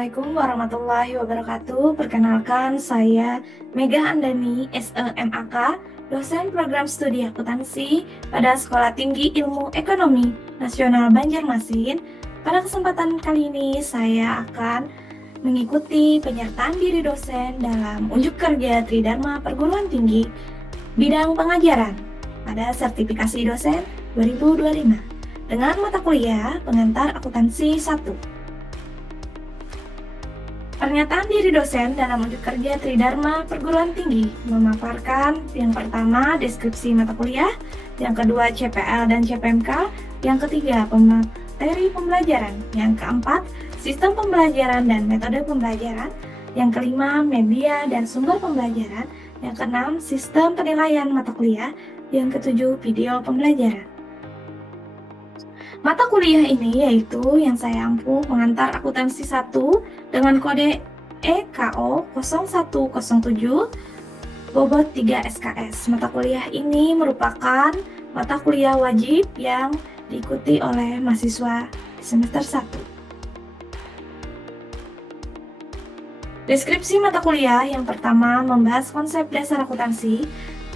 Assalamualaikum warahmatullahi wabarakatuh. Perkenalkan, saya Mega Andani, SEMAK, dosen program studi akuntansi pada Sekolah Tinggi Ilmu Ekonomi Nasional Banjarmasin. Pada kesempatan kali ini, saya akan mengikuti penyertaan diri dosen dalam unjuk kerja Tridharma Perguruan Tinggi bidang pengajaran pada sertifikasi dosen 2025 dengan mata kuliah pengantar akuntansi 1. Pernyataan diri dosen dalam unjuk kerja Tridharma Perguruan Tinggi memaparkan yang pertama deskripsi mata kuliah, yang kedua CPL dan CPMK, yang ketiga pemateri pembelajaran, yang keempat sistem pembelajaran dan metode pembelajaran, yang kelima media dan sumber pembelajaran, yang keenam sistem penilaian mata kuliah, yang ketujuh video pembelajaran. Mata kuliah ini yaitu yang saya ampuh pengantar akuntansi 1 dengan kode EKO 0107 bobot 3 SKS. Mata kuliah ini merupakan mata kuliah wajib yang diikuti oleh mahasiswa di semester 1. Deskripsi mata kuliah yang pertama membahas konsep dasar akuntansi,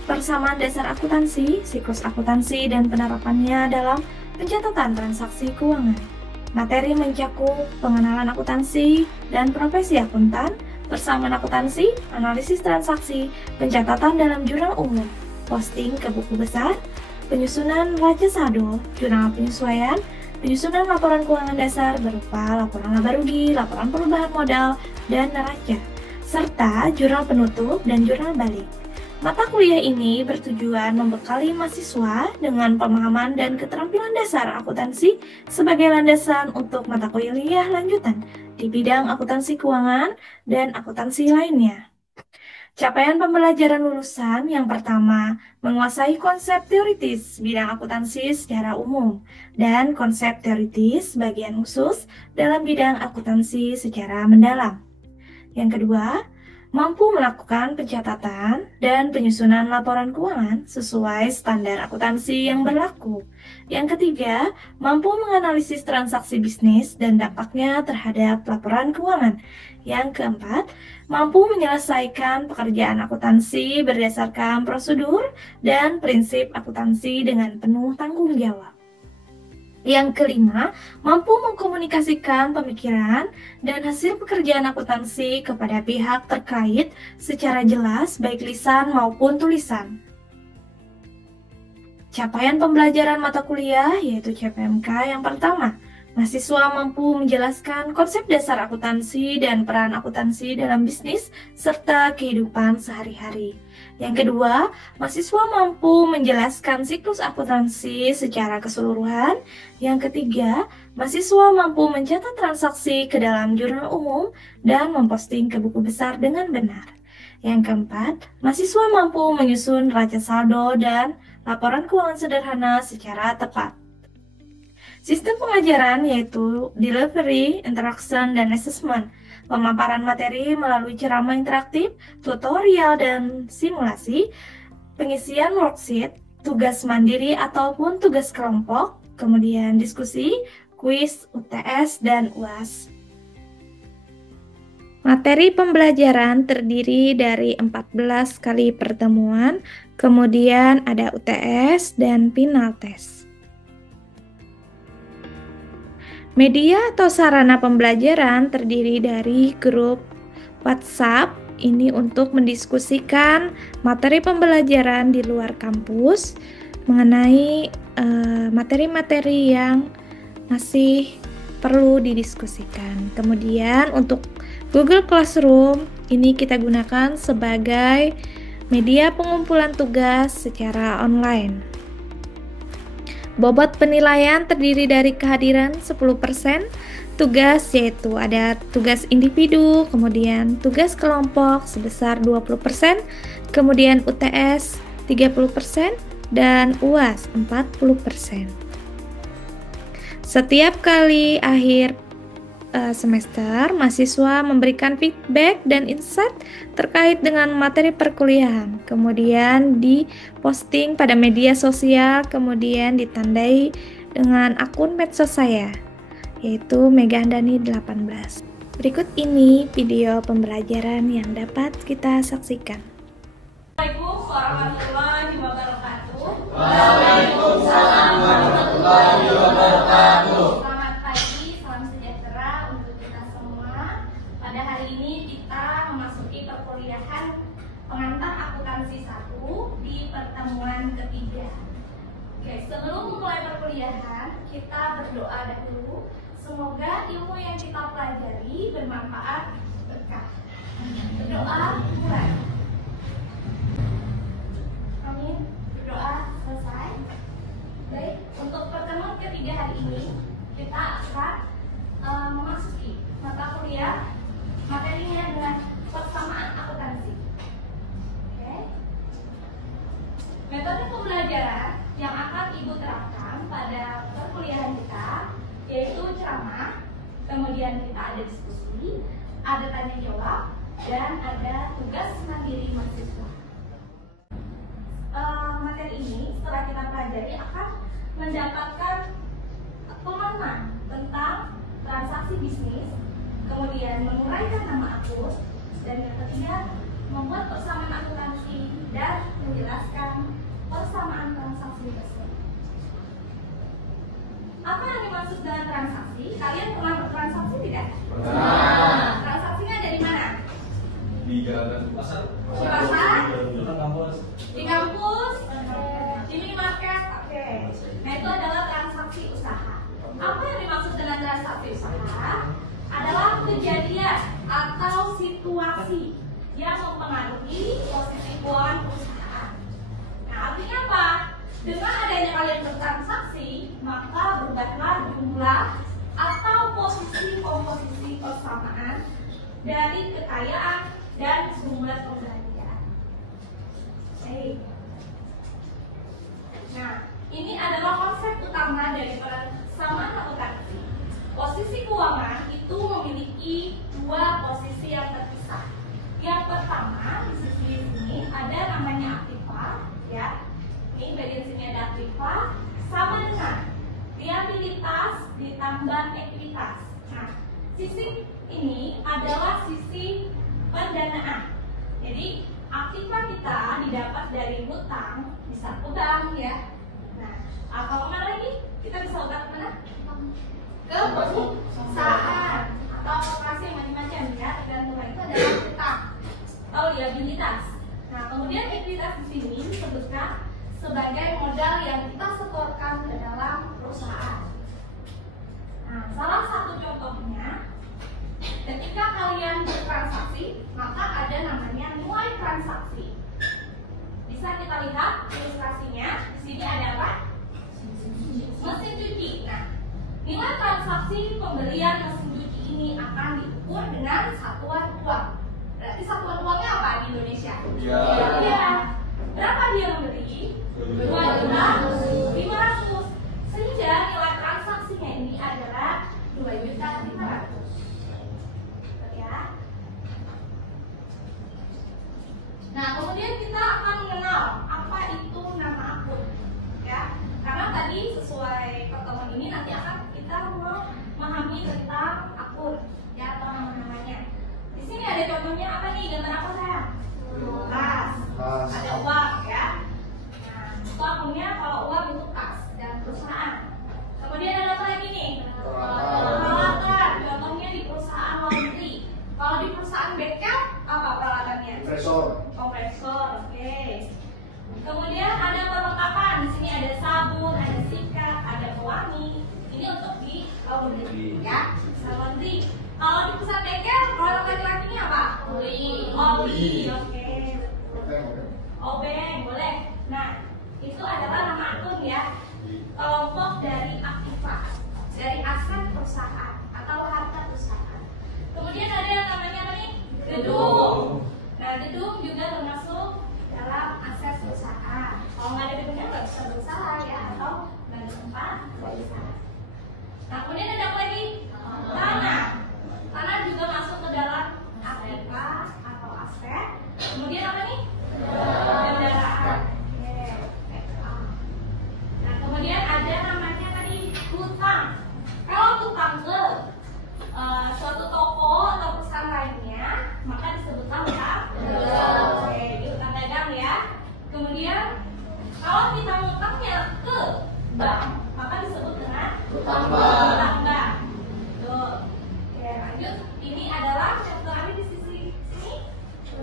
persamaan dasar akuntansi, siklus akuntansi, dan penerapannya dalam pencatatan transaksi keuangan. Materi mencakup pengenalan akuntansi dan profesi akuntan, persamaan akuntansi, analisis transaksi, pencatatan dalam jurnal umum, posting ke buku besar, penyusunan raja saldo, jurnal penyesuaian, penyusunan laporan keuangan dasar berupa laporan laba rugi, laporan perubahan modal, dan neraca, serta jurnal penutup dan jurnal balik. Mata kuliah ini bertujuan membekali mahasiswa dengan pemahaman dan keterampilan dasar akuntansi sebagai landasan untuk mata kuliah lanjutan di bidang akuntansi keuangan dan akuntansi lainnya. Capaian pembelajaran lulusan yang pertama, menguasai konsep teoritis bidang akuntansi secara umum dan konsep teoritis bagian khusus dalam bidang akuntansi secara mendalam. Yang kedua, mampu melakukan pencatatan dan penyusunan laporan keuangan sesuai standar akuntansi yang berlaku. Yang ketiga, mampu menganalisis transaksi bisnis dan dampaknya terhadap laporan keuangan. Yang keempat, mampu menyelesaikan pekerjaan akuntansi berdasarkan prosedur dan prinsip akuntansi dengan penuh tanggung jawab. Yang kelima, mampu mengkomunikasikan pemikiran dan hasil pekerjaan akuntansi kepada pihak terkait secara jelas baik lisan maupun tulisan. Capaian pembelajaran mata kuliah yaitu CPMK yang pertama, mahasiswa mampu menjelaskan konsep dasar akuntansi dan peran akuntansi dalam bisnis serta kehidupan sehari-hari. Yang kedua, mahasiswa mampu menjelaskan siklus akuntansi secara keseluruhan. Yang ketiga, mahasiswa mampu mencatat transaksi ke dalam jurnal umum dan memposting ke buku besar dengan benar. Yang keempat, mahasiswa mampu menyusun raca saldo dan laporan keuangan sederhana secara tepat. Sistem pengajaran yaitu delivery, interaction, dan assessment. Pemaparan materi melalui ceramah interaktif, tutorial, dan simulasi, pengisian worksheet, tugas mandiri ataupun tugas kelompok, kemudian diskusi, kuis, UTS, dan UAS. Materi pembelajaran terdiri dari 14 kali pertemuan, kemudian ada UTS dan final test. Media atau sarana pembelajaran terdiri dari grup WhatsApp, ini untuk mendiskusikan materi pembelajaran di luar kampus mengenai materi-materi yang masih perlu didiskusikan. Kemudian untuk Google Classroom, ini kita gunakan sebagai media pengumpulan tugas secara online. Bobot penilaian terdiri dari kehadiran 10%, tugas yaitu ada tugas individu, kemudian tugas kelompok sebesar 20%, kemudian UTS 30%, dan UAS 40%. Setiap kali akhir semester, mahasiswa memberikan feedback dan insight terkait dengan materi perkuliahan, kemudian diposting pada media sosial, kemudian ditandai dengan akun medsos saya, yaitu Mega Andani 18. Berikut ini video pembelajaran yang dapat kita saksikan. Assalamualaikum warahmatullahi wabarakatuh. Waalaikumsalam warahmatullahi wabarakatuh. Selamat pagi, salam sejahtera untuk kita semua. Pada hari ini kita memasuki perkuliahan pengantar akuntansi 1 di pertemuan ketiga. Oke, sebelum memulai perkuliahan, kita berdoa dahulu. Semoga ilmu yang kita pelajari bermanfaat berkah. Berdoa mulai. Amin. Berdoa selesai. Baik, untuk pertemuan ketiga hari ini kita akan memasuki mata kuliah materinya dengan persamaan akuntansi. Oke. Metode pembelajaran yang akan Ibu terapkan pada perkuliahan kita yaitu ceramah, kemudian kita ada diskusi, ada tanya jawab, dan ada tugas mandiri mahasiswa. Materi ini setelah kita pelajari akan mendapatkan pemahaman tentang transaksi bisnis, kemudian menguraikan nama akun, dan yang ketiga membuat persamaan akuntansi dan menjelaskan persamaan transaksi tersebut. Apa yang dimaksud dengan transaksi? Kalian pernah bertransaksi tidak? Pernah. Transaksinya ada di mana? Di jalan pasar. Di pasar? Kampus. Di kampus? Di minimarket? Oke. Nah, itu adalah transaksi usaha. Apa yang dimaksud dengan transaksi usaha? Adalah kejadian atau situasi yang mempengaruhi posisi keuangan perusahaan. Nah, artinya apa? Dengan adanya kalian bertransaksi, maka berubahlah jumlah atau komposisi persamaan dari kekayaan dan sumber pembelanjaan. Baik. Nah, ini adalah konsep utama dari persamaan akuntansi. Posisi keuangan itu memiliki dua posisi yang terpisah. Yang pertama di sisi sini ada namanya aktiva, ya. Ini bagian sini ada aktiva sama dengan liabilitas ditambah ekuitas. Nah, sisi ini adalah sisi pendanaan. Jadi aktiva kita didapat dari hutang, bisa ke bank ya. Nah, atau kemana lagi? Kita bisa hutang kemana? Ke perusahaan atau operasi yang macam-macam ya. Dan itu adalah hutang atau liabilitas. Nah, kemudian ekuitas di sini disebutkan sebagai modal yang kita setorkan ke dalam perusahaan. Nah, salah satu contohnya, ketika kalian bertransaksi, maka ada namanya nilai transaksi. Bisa kita lihat ilustrasinya. Di sini ada apa? Mesin cuci. Nah, nilai transaksi pembelian mesin cuci ini akan diukur dengan satuan uang. Berarti satuan uangnya apa di Indonesia? Rupiah. Berapa dia membeli? 2.500.000. Sehingga nilai transaksinya ini adalah 2.500.000. Ya. Nah, kemudian kita akan mengenal apa itu nama akun, ya. Karena tadi sesuai pertemuan ini nanti akan kita memahami tentang akun, ya, atau nama-namanya. Di sini ada contohnya apa nih? Gambar apa saya? Kas. Ada uang, ya. Itu akunnya kalau uang itu kas dan perusahaan. Kemudian ada apa lagi nih? Peralatan. Contohnya di perusahaan laundry. Kalau di perusahaan bengkel apa peralatannya? Kompresor. Oke. Kemudian ada perlengkapan. Di sini ada sabun, ada sikat, ada pewangi. Ini untuk di laundry, ya. Laundry. Kalau di perusahaan bengkel, kalau laki-lakinya apa? Oli. Oke. Obeng, boleh. Nah, itu adalah nama akun ya, kelompok dari aktiva, dari aset perusahaan atau harta perusahaan. Kemudian ada yang namanya apa nih? Gedung. Nah, gedung juga termasuk dalam aset perusahaan. Kalau nggak ada gedungnya nggak bisa berusaha ya, atau nggak ada tempat berusaha. Nah, kemudian ada apa lagi? Tanah. Tanah juga masuk ke dalam aktiva atau aset. Kemudian apa nih? Kendaraan. Nah, kemudian ada namanya tadi hutang. Kalau hutang ke suatu toko adalah yang terakhir di sisi sini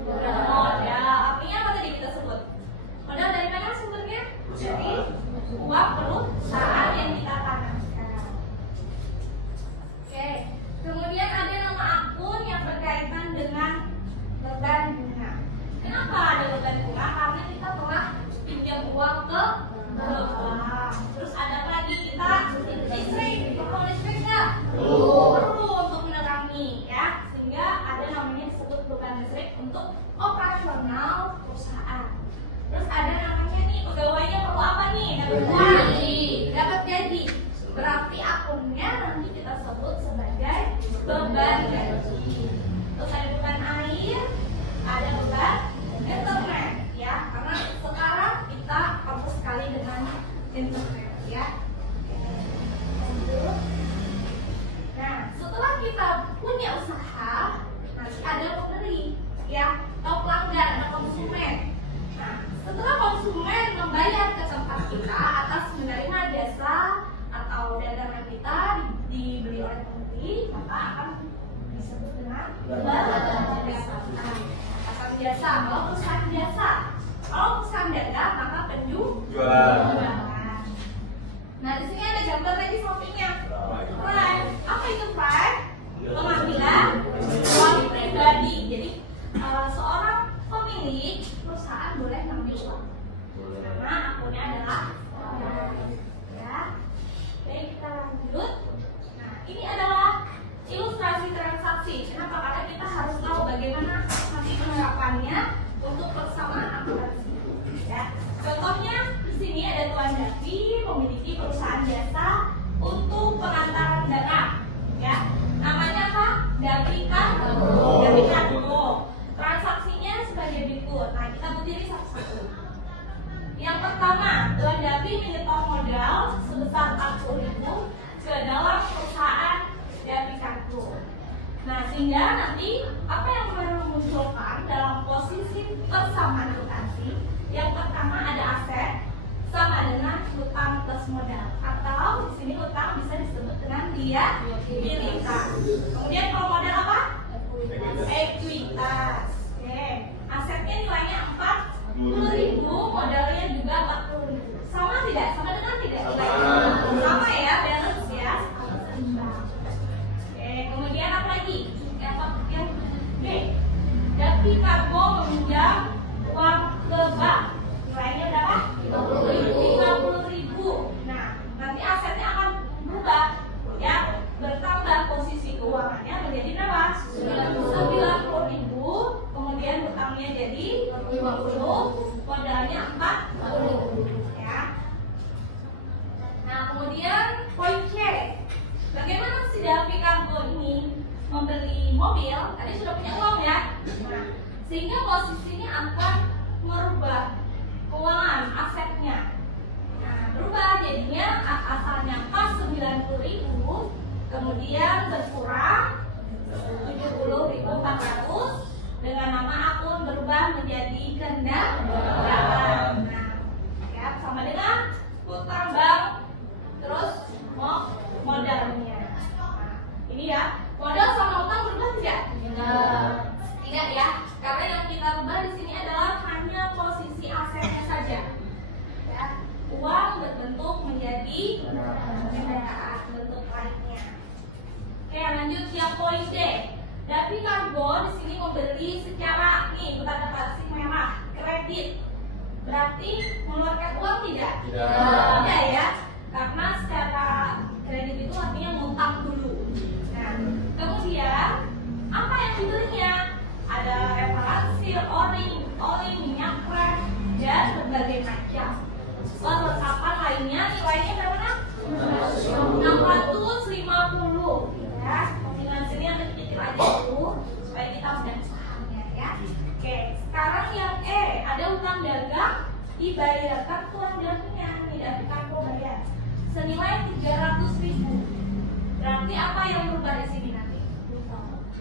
modal. Artinya apa tadi kita sebut? Modal dari mana sumbernya? Dari uang perusahaan yang kita tanamkan. Oke. Kemudian ada nama akun yang berkaitan dengan beban bunga. Kenapa ada beban bunga? Karena kita telah pinjam uang ke bank. Terus ada apa lagi? Kita listrik, perlu listrik nggak? Perlu untuk menerangi, ya. Sehingga ada namanya disebut beban listrik untuk operasional perusahaan. Terus ada namanya nih, pegawainya perlu apa nih? Dapat gaji. Dapat gaji. Berarti akunnya nanti kita sebut sebagai beban gaji. Terus ada beban air, ada beban internet, ya. Karena sekarang kita fokus sekali dengan internet, ya. Nah, setelah kita punya usaha, nanti ada pembeli, ya, atau pelanggan, ada konsumen. Nah, setelah konsumen membayar ke tempat kita atas menerima jasa atau dagangan kita dibeli oleh pembeli, maka akan disebut dengan perusahaan jasa. Kalau perusahaan jasa, kalau perusahaan dagang maka penjualan. Nah, di sini ada gambar lagi sampingnya. Prime. Apa itu prime? Pengambilan uang pribadi. Jadi seorang pemilik perusahaan boleh ngambil uang. Karena akunnya adalah ya. Oke, kita lanjut. Nah, ini adalah ilustrasi transaksi. Kenapa? Karena kita harus tahu bagaimana nanti penerapannya untuk persamaan akuntansi. Ya. Contohnya di sini ada Tuan Davi memiliki perusahaan jasa untuk pengantaran barang. Ya. Namanya apa? Davi Cargo. Davi Cargo. Transaksinya sebagai berikut. Nah, kita berdiri satu-satu. Yang pertama, Tuan Davi menyetor modal sebesar 40.000 ke dalam perusahaan Davi Cargo. Nah, sehingga nanti apa yang memunculkan dalam posisi persamaan akuntansi? Yang pertama ada aset sama dengan hutang plus modal, atau di sini hutang bisa disebut dengan liabilitas. Kemudian kalau modal apa? Ekuitas. Oke. Asetnya nilainya 40.000, modalnya juga 40.000. Sama tidak? Sama dengan tidak? Sama ya, balance ya. Oke, kemudian apa lagi? Yang B. Davi Cargo meminjam uang ke bank. Nilainya berapa? 50.000. Nah, nanti asetnya akan berubah, ya, bertambah posisi keuangannya menjadi berapa? 90.000. Kemudian hutangnya jadi 50, modalnya 40, ya. Nah, kemudian poin C. Bagaimana si Davi Cargo ini membeli mobil? Tadi sudah punya uang, ya. Nah, sehingga posisinya akan merubah keuangan asetnya. Nah, berubah jadinya asalnya pas 90.000, kemudian berkurang 70.400 dengan nama akun berubah menjadi kendaraan. Nah, ya, sama dengan hutang bank, terus modalnya. Nah, ini ya, modal sama hutang berubah tidak? Tidak ya, karena yang kita ubah di sini adalah hanya posisi asetnya saja. Ya, uang berbentuk menjadi kendaraan bentuk lainnya. Oke, lanjut yang poin D. Davi Cargo di sini membeli secara nih bertanda plastik merah, kredit. Berarti mengeluarkan uang tidak? Tidak ya, karena secara kredit itu artinya ngutang dulu. Nah, kemudian apa yang dibelinya? Ada referensi, oli, minyak rem, dan berbagai macam perlengkapan lainnya. Nilainya berapa? 650, ya. Dengan sini yang kecil aja dulu supaya kita mudah pahamnya, ya. Oke, sekarang yang E, ada utang dagang dibayarkan Tuan Davinya, tidak Cargo bayar senilai 300.000. Berarti apa yang berubah di sini nanti?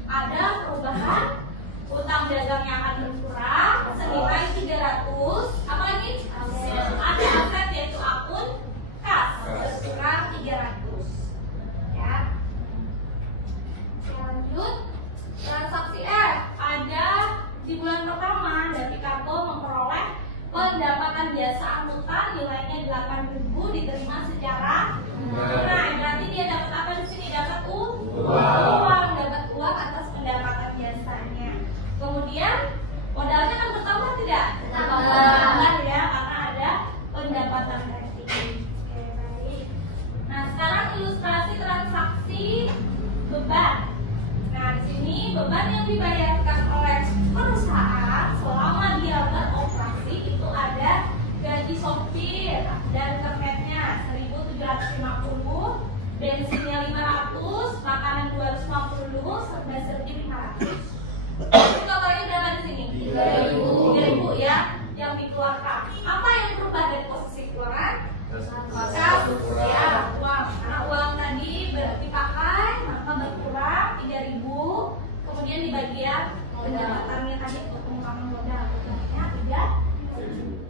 Ada perubahan, utang dagangnya akan berkurang senilai 300. Apa lagi? Ada aset yaitu akun kas berkurang 300. Ya. Lanjut. diterima secara tunai. Berarti dia dapat apa di sini? Dapat uang, dapat uang atas pendapatan biasanya. Kemudian modalnya kan bertambah tidak? Bertambah ya, karena ada pendapatan tadi. Oke, baik. Nah, sekarang ilustrasi transaksi beban. Nah, di sini beban yang dibayarkan oleh perusahaan selama dia beroperasi itu ada gaji sopir dan kernetnya 1.750, bensinnya 500, makanan 250, serba serbi 500. Jadi totalnya berapa di sini? 3.000 ya yang dikeluarkan. Apa yang berubah dari posisi keuangan? Maka ya uang. Karena uang tadi dipakai maka berkurang 3.000. Kemudian di bagian pendapatannya tadi untuk pengembangan modal berkurangnya 3.000.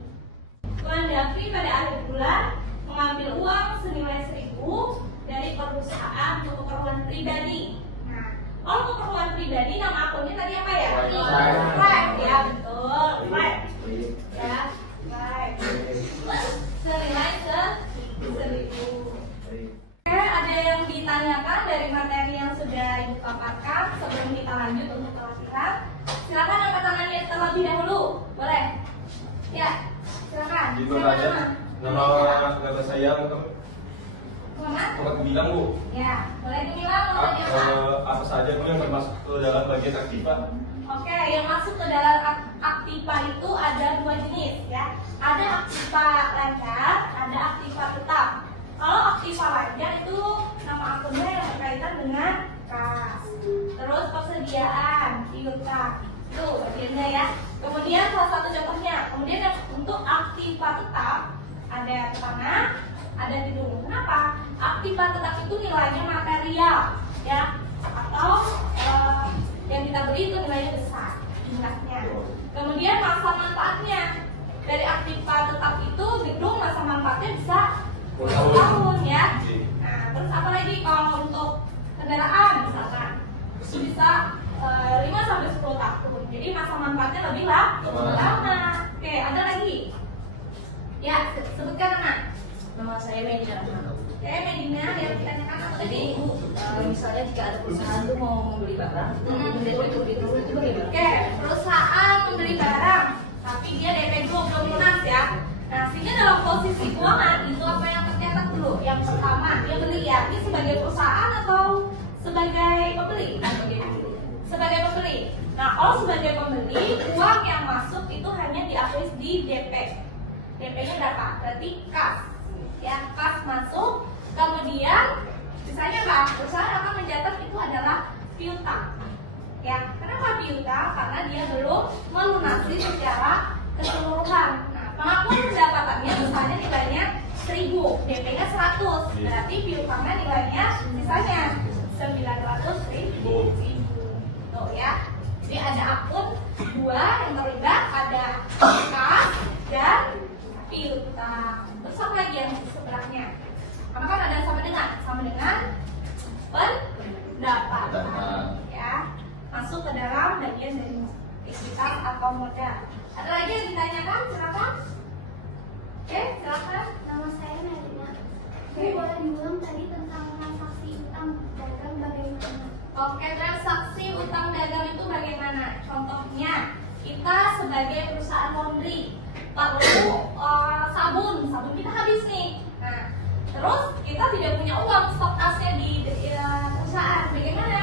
Tuan Davi pada akhir bulan mengambil uang senilai 1.000 dari perusahaan untuk keperluan pribadi. Nah, kalau keperluan pribadi nama akunnya tadi apa ya? Right, ya betul, right. Ya, right. Senilai 1.000. Oke, ada yang ditanyakan dari materi yang sudah Ibu paparkan sebelum kita lanjut untuk pelatihan? Silakan angkat tangannya terlebih dahulu, boleh? Ya, silakan. Nama saya Muhammad Gumilang, Bu. Ya, boleh Gumilang namanya apa? Apa saja Bu yang termasuk ke dalam bagian aktiva? Oke, yang masuk ke dalam aktiva itu ada dua jenis ya. Ada aktiva lancar, ada aktiva tetap. Kalau aktiva lancar itu nama akunnya yang berkaitan dengan kas. Terus persediaan, piutang. Itu bagiannya ya. Kemudian salah satu contohnya. Kemudian untuk aktiva tetap ada tanah, ada gedung. Kenapa? Aktiva tetap itu nilainya material ya, atau yang kita beli itu nilainya besar jumlahnya. Kemudian masa manfaatnya dari aktiva tetap itu gedung masa manfaatnya bisa 10 tahun ya. Nah, terus apa lagi kalau untuk kendaraan misalkan itu bisa 5 sampai 10 tahun. Jadi masa manfaatnya lebih lama. Oke, ada lagi? Ya, sebutkan anak. Nama saya Medina. Oke, Medina yang ditanyakan apa Jadi tadi? Ibu, misalnya jika ada perusahaan tuh mau membeli barang, DP itu bagaimana? Oke, perusahaan membeli barang, tapi dia DP dulu belum lunas ya. Nah, sehingga dalam posisi keuangan itu apa yang tercatat dulu? Yang pertama, dia beli ya. Ini sebagai perusahaan atau sebagai pembeli? Sebagai pembeli. Nah, kalau sebagai pembeli, uang yang masuk itu hanya diakui di DP. DP-nya berapa? Berarti kas. Ya, kas masuk. Kemudian, misalnya apa? Perusahaan akan mencatat itu adalah piutang. Ya, kenapa piutang? Karena dia belum melunasi secara keseluruhan. Nah, pengakuan pendapatannya misalnya nilainya 1.000, DP-nya 100. Berarti piutangnya nilainya sisanya 900.000. Tuh ya. Jadi ada akun dua yang terlibat, ada kas dan piutang. Terus apa lagi yang sebelahnya? Karena kan ada sama dengan pendapatan. Ya, masuk ke dalam bagian dari likuiditas atau modal. Ada lagi yang ditanyakan? Silakan. Oke, silakan. Nama saya Melina. Jadi boleh diulang tadi tentang transaksi utang dagang bagaimana? Oke, transaksi utang dagang itu bagaimana? Contohnya, kita sebagai perusahaan laundry perlu sabun kita habis nih. Nah, terus kita tidak punya uang stok tasnya di perusahaan, bagaimana?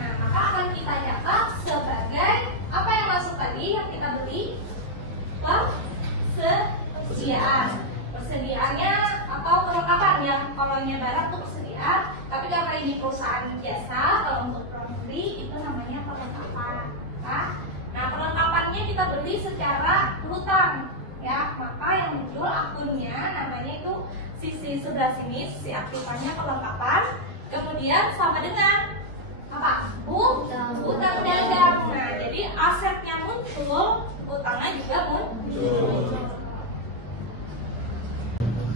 Nah, maka akan kita catat sebagai apa yang masuk tadi yang kita beli, persediaannya atau perlengkapan yang kalau barang itu persediaan, tapi karena ini perusahaan biasa, kalau untuk laundry itu namanya perlengkapan. Nah, perlengkapannya kita beli secara hutang. Ya, maka yang muncul akunnya namanya itu sisi sebelah sini, sisi aktifnya perlengkapan, kemudian sama dengan apa? Utang dagang. Nah, jadi asetnya muncul, utangnya juga muncul.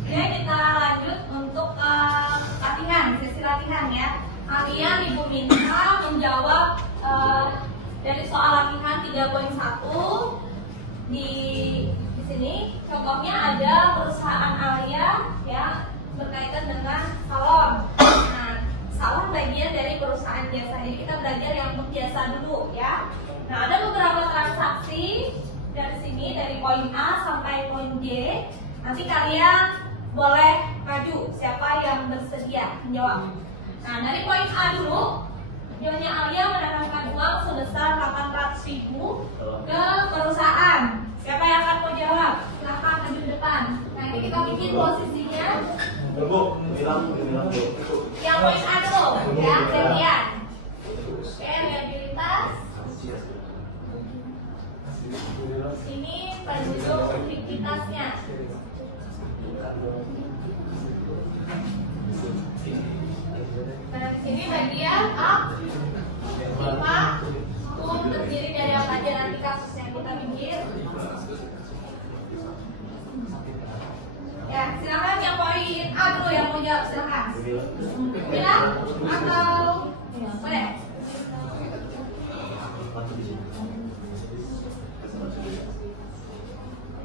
Oke, kita lanjut untuk latihan, sesi latihan ya. Kalian Ibu minta menjawab dari soal latihan 3.1 di sini contohnya ada perusahaan Alia ya berkaitan dengan salon. Nah, salon bagian dari perusahaan jasa. Jadi kita belajar yang untuk jasa dulu ya. Nah, ada beberapa transaksi dari sini dari poin A sampai poin J. Nanti kalian boleh maju siapa yang bersedia menjawab. Nah, dari poin A dulu, Nyonya Alia menanamkan uang sebesar 800.000 ke perusahaan. Siapa yang akan mau jawab? Silahkan maju ke depan. Nah, ini kita bikin posisinya. Tunggu, bilang. Yang poin A dulu, ya, gantian. Oke, liabilitas. Ini penduduk likuiditasnya. Nah, di sini bagian A 5 terdiri dari apa aja nanti kasus yang kita bikin. Ya, silakan yang poin A dulu yang mau jawab, silakan. Bilang atau boleh?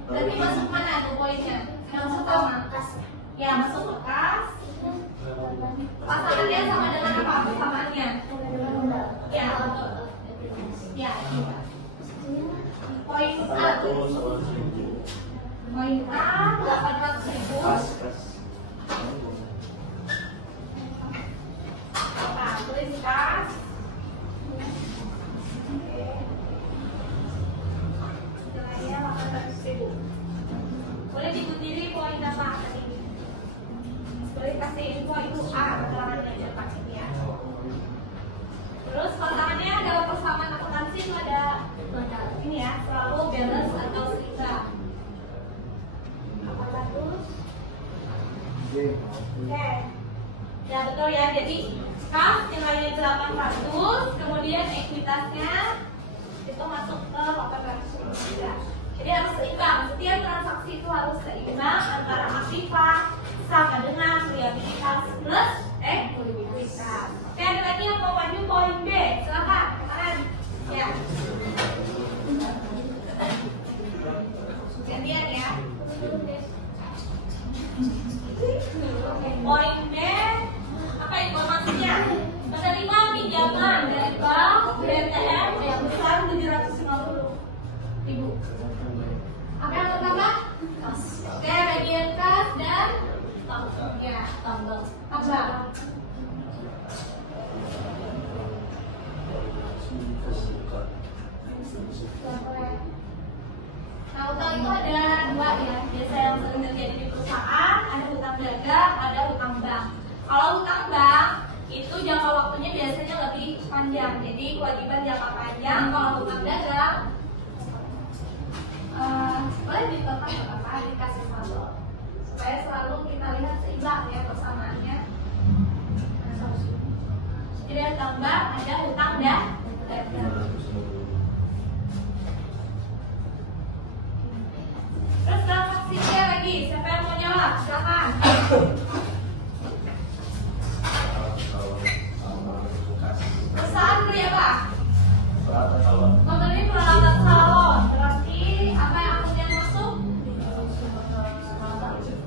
Berarti masuk mana tuh poinnya? Yang pertama. Ya, masuk bekas. Pasangannya sama dengan apa persamaannya? Ya, betul. Ya, iya. Poin A. Poin A 800.000. Nah, tulis kas. Nilainya 800.000. Boleh diberdiri poin apa tadi? Boleh kasih info itu A, keterangannya aja Pak ini ya. Terus pasangannya dalam persamaan akuntansi itu ada ini ya, selalu balance atau seimbang. Oke. Ya betul ya, jadi kas nilainya 800, kemudian ekuitasnya itu masuk ke 800 juga. Jadi harus seimbang, setiap transaksi itu harus seimbang antara aktiva sama dengan liabilitas plus ekuitas. Oke, ada lagi yang mau maju poin B, silakan. Kanan. Ya. Gantian ya. Poin B, apa informasinya? Menerima pinjaman dari bank BTN yang besar 750.000. Apa yang pertama? Oke, bagian kas dan ya, tambah. Nah, utang itu ada dua ya, biasa yang sering terjadi di perusahaan, ada hutang dagang, ada hutang bank. Kalau hutang bank itu jangka waktunya biasanya lebih panjang, jadi kewajiban jangka panjang. Kalau hutang dagang boleh ditekan apa dikasih saldo supaya selalu kita lihat seimbang ya persamaannya. Jadi ada hutang bank, ada hutang dagang. Terus transaksinya lagi, siapa yang mau jawab? Silakan. Perusahaan beli apa? Membeli peralatan salon. Berarti apa yang kemudian masuk?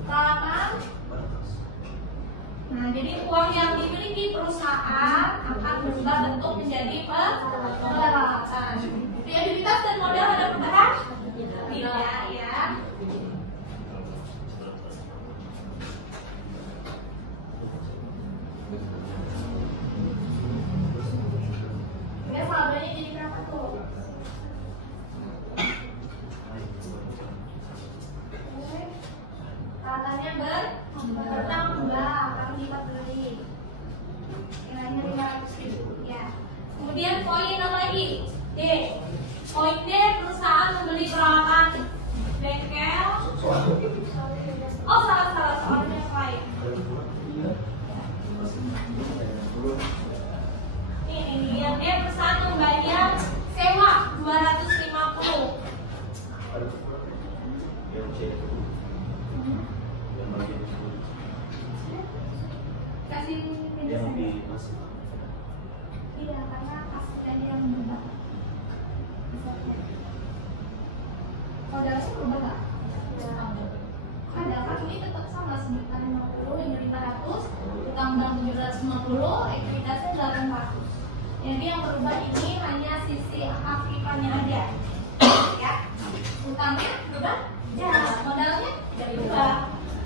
Peralatan. Nah, jadi uang yang dimiliki perusahaan akan berubah bentuk menjadi peralatan. Liabilitas dan modal ada perubahan? Tidak ya. Ya, saldonya jadi berapa tuh? Katanya bertambah kami lipat beli. Nilainya 500.000 ya. Kemudian poin apa lagi? D. Poin D, perusahaan membeli peralatan bengkel. Oh, salah soalnya lain. Ini yang D, perusahaan membayar sewa 250. Kasih penjelasannya. Iya, karena kasih yang berubah. Modalnya berubah nggak? Ada kan ini tetap sama sebutan 50, ini yang berubah ini hanya sisi aktifannya aja. Ya, utangnya berubah, ya, modalnya berubah.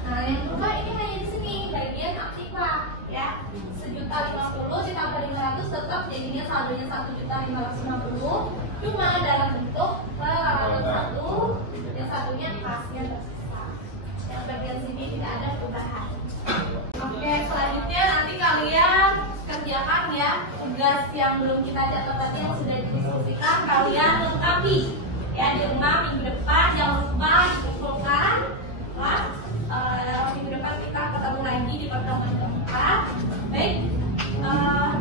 Nah, yang berubah ini hanya di sini bagian aktiva, ya. 1.050.000 ditambah 500 tetap jadinya saldonya 1.550.000, cuma dalam bentuk peralatan satu, yang satunya kasnya tersisa. Yang bagian sini tidak ada perubahan. Oke, selanjutnya nanti kalian kerjakan ya tugas yang belum kita catat tadi yang sudah didiskusikan, kalian lengkapi ya di rumah minggu depan. Jangan lupa dikumpulkan. Minggu depan kita ketemu lagi di pertemuan keempat. Baik,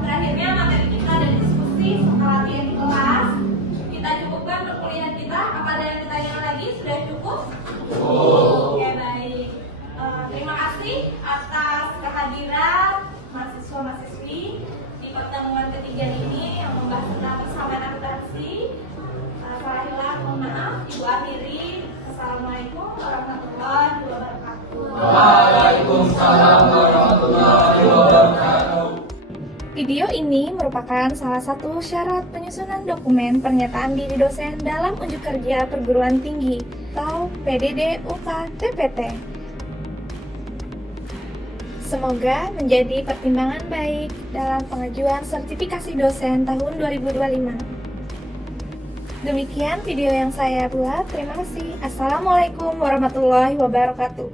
berakhirnya materi kita ada diskusi setelah latihan di kelas. Kita cukupkan perkuliahan kita. Apa ada yang ditanyakan lagi? Sudah cukup? Oke, baik. Terima kasih atas kehadiran mahasiswa-mahasiswi di pertemuan ketiga ini yang membahas tentang persamaan akuntansi. Salah hilang, mohon maaf. Ibu akhiri. Assalamualaikum warahmatullahi wabarakatuh. Waalaikumsalam warahmatullahi wabarakatuh. Video ini merupakan salah satu syarat penyusunan dokumen pernyataan diri dosen dalam unjuk kerja perguruan tinggi atau PDD UK TPT. Semoga menjadi pertimbangan baik dalam pengajuan sertifikasi dosen tahun 2025. Demikian video yang saya buat. Terima kasih. Assalamualaikum warahmatullahi wabarakatuh.